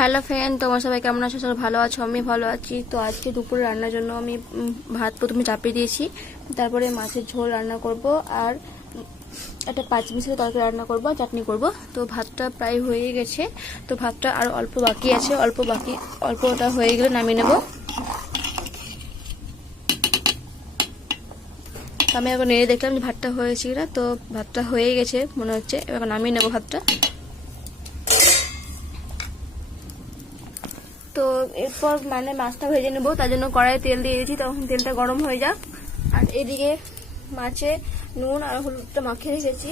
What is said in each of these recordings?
Hello friend, তোমার সবাই কেমন আছো? সবাই ভালো আছো? আমি ভালো আছি। তো আজকে দুপুরে রান্নার জন্য আমি ভাত প্রথমে চাপিয়ে দিয়েছি। তারপরে মাছের ঝোল রান্না করব আর একটা পাঁচ মিশিয়ে তরকারি রান্না করব চাটনি করব। তো ভাতটা প্রায় হয়ে গেছে। তো ভাতটা আর অল্প বাকি আছে। অল্প বাকি, অল্পটা হয়ে গেলে নামিয়ে নেব। আমি এখন নেড়ে দেখলাম যে ভাতটা হয়েছে কিনা। তো ভাতটা হয়ে গেছে, মনে হচ্ছে। এবার নামিয়ে নেব ভাতটা। তো এরপর মানে মাছটা ভেজে নেব, তার জন্য কড়াইয়ে তেল দিয়ে দিয়েছি, তখন তেলটা গরম হয়ে যাক। আর এদিকে মাছে নুন আর হলুদটা মাখিয়ে রেখেছি।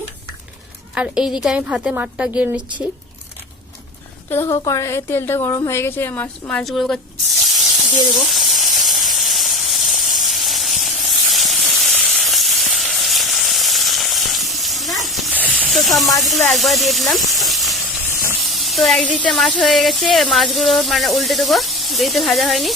আর এইদিকে আমি ভাতে মাঠটা গিয়ে নিচ্ছি। তো দেখো, কড়াইয়ে তেলটা গরম হয়ে গেছে, মাছ, মাছগুলোকে দিয়ে দেবো। তো সব মাছগুলো একবার দিয়ে দিলাম। তো একদিকে মাছ হয়ে গেছে মাছগুলো মানে উল্টে দেবো দুইতে ভাজা হয়নি।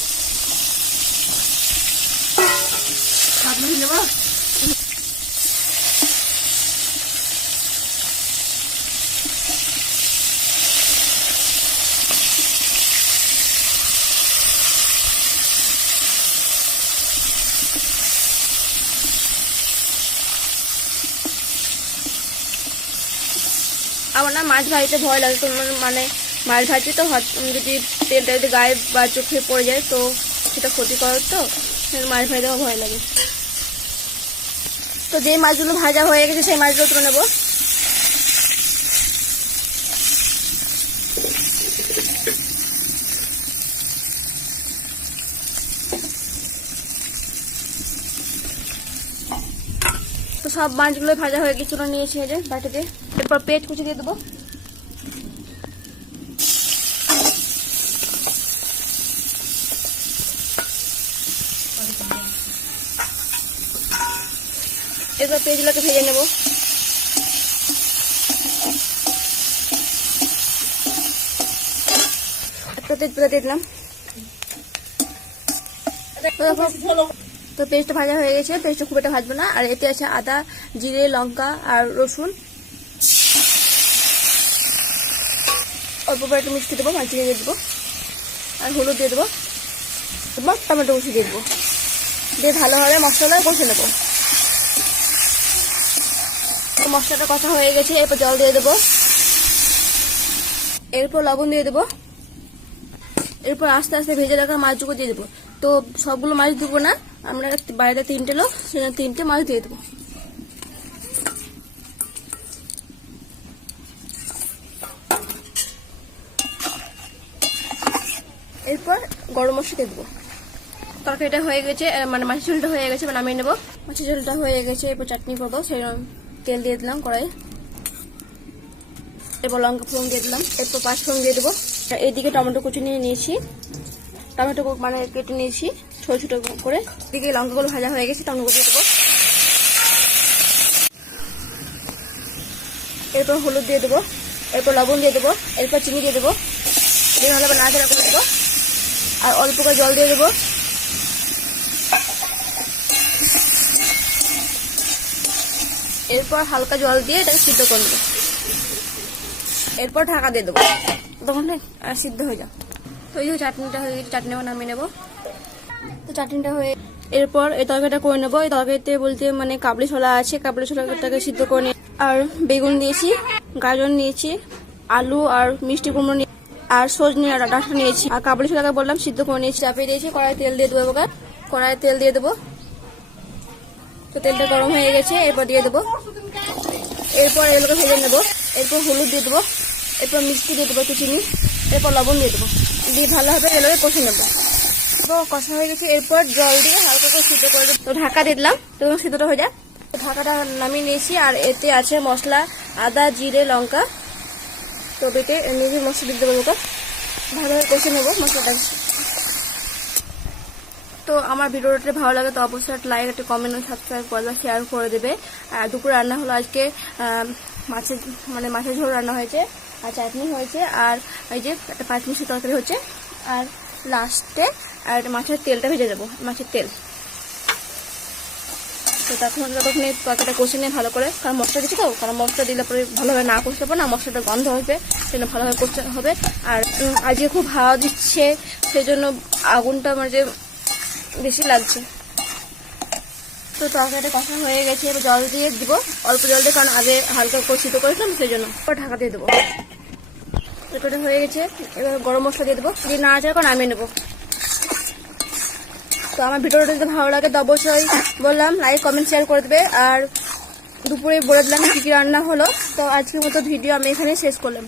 আমার না মাছ ভাজতে ভয় লাগে তোমার মানে মাছ ভাজি তো যদি তেলটা যদি গায়ে বা চোখে পড়ে যায়, তো সেটা ক্ষতিকর তো মাছ ভাজতে আমার ভয় লাগে। তো যে মাছগুলো ভাজা হয়ে গেছে, সেই মাছগুলো তুলে নেব। তো সব মাছগুলো ভাজা হয়ে গেছে, তুলে নিয়েছি যে বাটিতে। এরপর পেঁয়াজ কুচি দিয়ে দেবো। এরপর পেঁয়াজগুলোকে ভেজে নেব। একটা তেজপাতা দিয়ে দিলাম। তো পেস্টটা ভাজা হয়ে গেছে পেস্টটা খুব একটা ভাজবো না। আর এতে আছে আদা, জিরে, লঙ্কা আর রসুন। অল্প করে একটু মিষ্টি দেবো মাছ দিয়ে দেবো, আর হলুদ দিয়ে দেবো এবার টমেটো কুচি দিয়ে দেবো। দিয়ে ভালোভাবে মশলা কষে নেব। মশলাটা কষা হয়ে গেছে, এরপর জল দিয়ে দেবো। এরপর লবণ দিয়ে দেবো। এরপর আস্তে আস্তে ভেজে রাখা মাছগুলো দিয়ে দেবো। তো সবগুলো মাছ দেবো না, আমরা বাড়িতে তিনটে লোক সেখানে তিনটে মাছ দিয়ে দেবো এরপর গরম মশলা দিয়ে দেবো। তরকারিটা হয়ে গেছে মানে মাছের ঝোলটা হয়ে গেছে মানে নামিয়ে নেব। মাছের ঝোলটা হয়ে গেছে এরপর চাটনি করব সেরকম তেল দিয়ে দিলাম কড়াই এরপর লঙ্কা ফোড়ন দিয়ে দিলাম এরপর পাঁচ ফোড়ন দিয়ে দেবো। এইদিকে টমেটো কুচি নিয়ে নিয়েছি। টমেটো মানে কেটে নিয়েছি ছোটো ছোটো করে। এদিকে লঙ্কাগুলো ভাজা হয়ে গেছে টমেটো দিয়ে দেবো। এরপর হলুদ দিয়ে দেবো এরপর লবণ দিয়ে দেবো এরপর চিনি দিয়ে দেবো। দিয়ে ভালো নাড়াচাড়া করে দেবো। আর অল্প করে জল দিয়ে দেবো। এরপর হালকা জল দিয়ে এটাকে সিদ্ধ করে নেব। এরপর ঢাকা দিয়ে দেবো। তখন আর সিদ্ধ হয়ে যাও তো এই যে চাটনিটা হয়ে গেছে চাটনিও নামিয়ে নেব। তো চাটনিটা হয়ে এরপর এই তরকারিটা করে নেব। এই তরকারিতে বলতে মানে কাবলি ছোলা আছে কাবলি ছোলাটাকে সিদ্ধ করে নিয়ে আর বেগুন দিয়েছি গাজর নিয়েছি আলু আর মিষ্টি কুমড়ো নিয়ে আর সজনে ডাঁটা নিয়েছি। আর কাবলি ছোলাকে বললাম, সিদ্ধ করে নিয়েছি। চাপিয়ে দিয়েছি কড়াই তেল দিয়ে দেবো এবার। কড়াই তেল দিয়ে দেবো। তো তেলটা গরম হয়ে গেছে, এরপর দিয়ে দেবো। এরপর এগুলোকে ভেজে নেব। এরপর হলুদ দিয়ে দেবো। এরপর মিষ্টি দিয়ে দেবো একটু চিনি। এরপর লবণ দিয়ে দেবো। দিয়ে ভালোভাবে এগুলোকে কষে নেব। তো কষা হয়ে গেছে। এরপর জল দিয়ে হালকা করে সিদ্ধ করে তো ঢাকা দিয়ে দিলাম। তো সিদ্ধটা হয়ে যায় ঢাকাটা নামিয়ে নিয়েছি। আর এতে আছে মশলা, আদা, জিরে, লঙ্কা। তো বেটে নিজে মশলা দেবো ওকে ভালোভাবে কষে নেব মশলাটা। তো আমার ভিডিওটা ভালো লাগে, তো অবশ্যই একটা লাইক একটা কমেন্ট সাবস্ক্রাইব করবে শেয়ার করে দেবে। আর দুপুর রান্না হলো আজকে মাছের মানে মাছের ঝোল রান্না হয়েছে, আর চাটনি হয়েছে, আর এই যে একটা পাঁচ মিশি তরকারি হচ্ছে। আর লাস্টে আর মাছের তেলটা ভেজে দেবো মাছের তেল। তো তখন ততক্ষণে তরকারিটা কষে নিয়ে ভালো করে কারণ মশলা দিচ্ছি তো, কারণ মশলা দিলে পরে ভালোভাবে না কষতে পারে না মশলাটা গন্ধ হবে সেজন্য ভালোভাবে কষতে হবে। আর আজকে খুব হাওয়া দিচ্ছে সেই জন্য আগুনটা আমার যে বেশি লাগছে। তো তরকারিটা কষা হয়ে গেছে, এবার জল দিয়ে দিব। অল্প জল দিয়ে, কারণ আগে হালকা কষিত করেছিলাম সেই জন্য ঢাকা দিয়ে দেবো। তরকারিটা হয়ে গেছে, এবার গরম মশলা দিয়ে দেবো। দিয়ে না আছে নামিয়ে নেব। তো আমার ভিডিওটা যদি ভালো লাগে তো অবশ্যই বললাম লাইক কমেন্ট শেয়ার করে দেবে। আর দুপুরে বলে দিলাম কী কী রান্না হলো। তো আজকের মতো ভিডিও আমি এখানে শেষ করলাম।